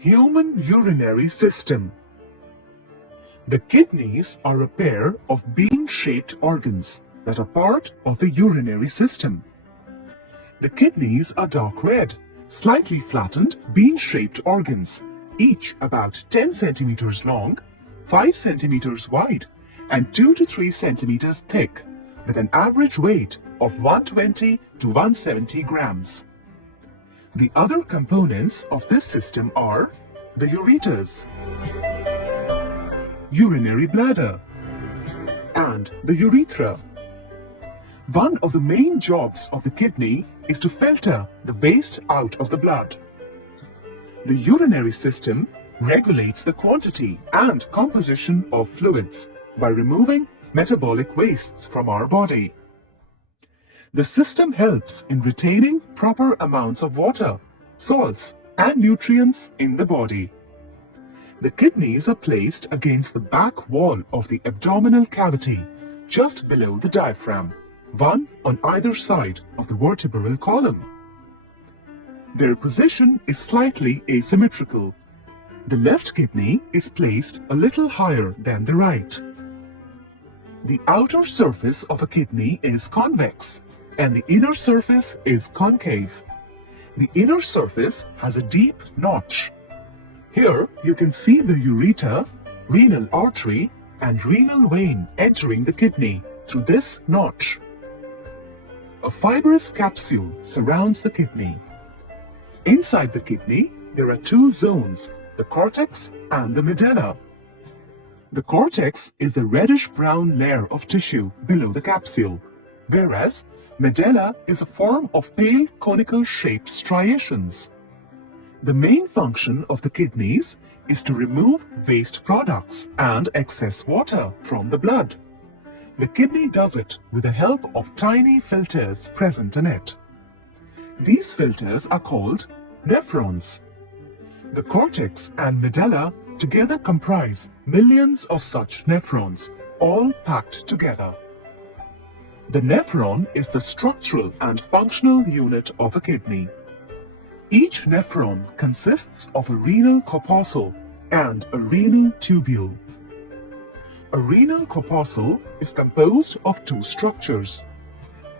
Human urinary system. The kidneys are a pair of bean-shaped organs that are part of the urinary system. The kidneys are dark red, slightly flattened, bean-shaped organs, each about 10 centimeters long, 5 centimeters wide, and 2 to 3 centimeters thick, with an average weight of 120 to 170 grams. The other components of this system are the ureters, urinary bladder, and the urethra. One of the main jobs of the kidney is to filter the waste out of the blood. The urinary system regulates the quantity and composition of fluids by removing metabolic wastes from our body. The system helps in retaining proper amounts of water, salts, and nutrients in the body. The kidneys are placed against the back wall of the abdominal cavity, just below the diaphragm, one on either side of the vertebral column. Their position is slightly asymmetrical. The left kidney is placed a little higher than the right. The outer surface of a kidney is convex, and the inner surface is concave. The inner surface has a deep notch. Here you can see the ureter, renal artery, and renal vein entering the kidney through this notch. A fibrous capsule surrounds the kidney. Inside the kidney, there are two zones, the cortex and the medulla. The cortex is a reddish-brown layer of tissue below the capsule, whereas medulla is a form of pale conical-shaped striations. The main function of the kidneys is to remove waste products and excess water from the blood. The kidney does it with the help of tiny filters present in it. These filters are called nephrons. The cortex and medulla together comprise millions of such nephrons, all packed together. The nephron is the structural and functional unit of a kidney. Each nephron consists of a renal corpuscle and a renal tubule. A renal corpuscle is composed of two structures: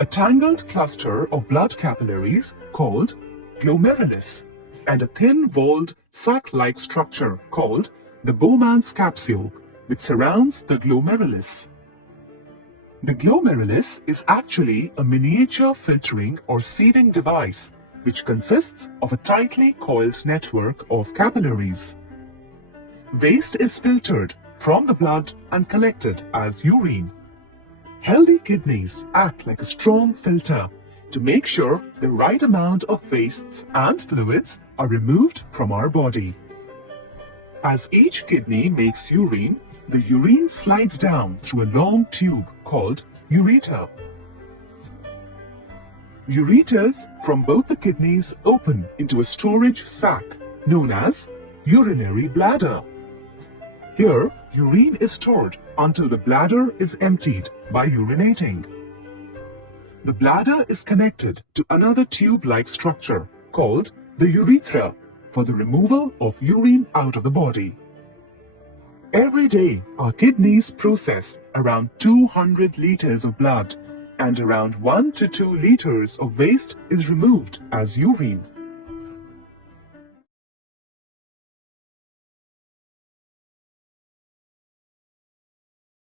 a tangled cluster of blood capillaries called glomerulus, and a thin-walled sac-like structure called the Bowman's capsule, which surrounds the glomerulus. The glomerulus is actually a miniature filtering or sieving device which consists of a tightly coiled network of capillaries. Waste is filtered from the blood and collected as urine. Healthy kidneys act like a strong filter to make sure the right amount of wastes and fluids are removed from our body. As each kidney makes urine, the urine slides down through a long tube called ureter. Ureters from both the kidneys open into a storage sac known as urinary bladder. Here, urine is stored until the bladder is emptied by urinating. The bladder is connected to another tube-like structure called the urethra for the removal of urine out of the body. Every day, our kidneys process around 200 liters of blood, and around 1 to 2 liters of waste is removed as urine.